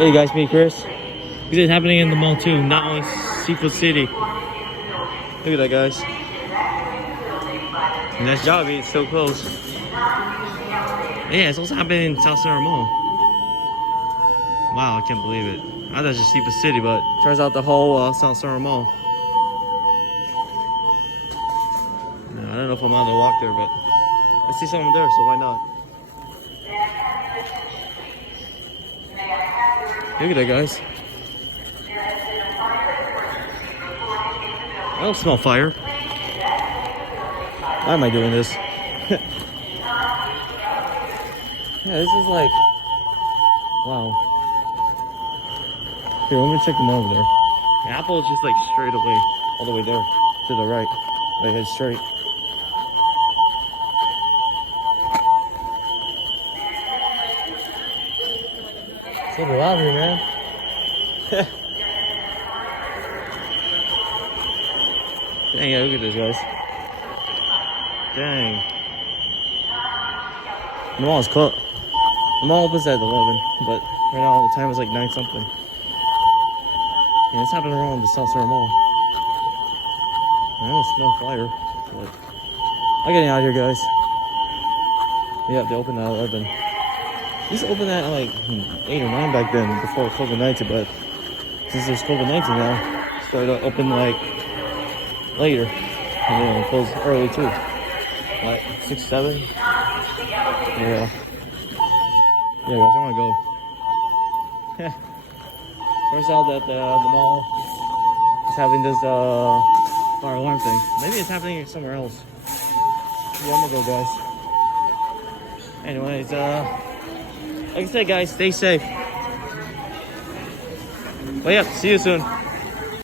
Hey guys, me Chris. This is happening in the mall too, not only Seafood City. Look at that, guys. Nice job, it's so close. Yeah, it's also happening in South Center Mall. Wow, I can't believe it. I thought it was just Seafood City, but turns out the whole South Center Mall. I don't know if I'm allowed to walk there, but I see someone there, so why not? Look at that, guys. I don't smell fire. Why am I doing this? Yeah, this is like... Wow. Here, let me check them over there. The Apple is just like straight away. All the way there. To the right. Right, head straight. It's a little loud here, man. Dang, yeah, look at this, guys. Dang. The mall is closed. The mall opens at 11, but right now the time is like 9 something. And it's happening around the South Center Mall. I don't smell fire, but I'm getting out of here, guys. Yeah, they opened at 11. They used to open at like 8 or 9 back then before COVID-19, but since there's COVID-19 now, it started to open like later. And then close early too. Like 6, 7. Yeah. Yeah, guys, I'm gonna go. Turns out that the mall is having this fire alarm thing. Maybe it's happening somewhere else. Yeah, I'm gonna go, guys. Anyways, like I said, guys, stay safe. But yeah, see you soon.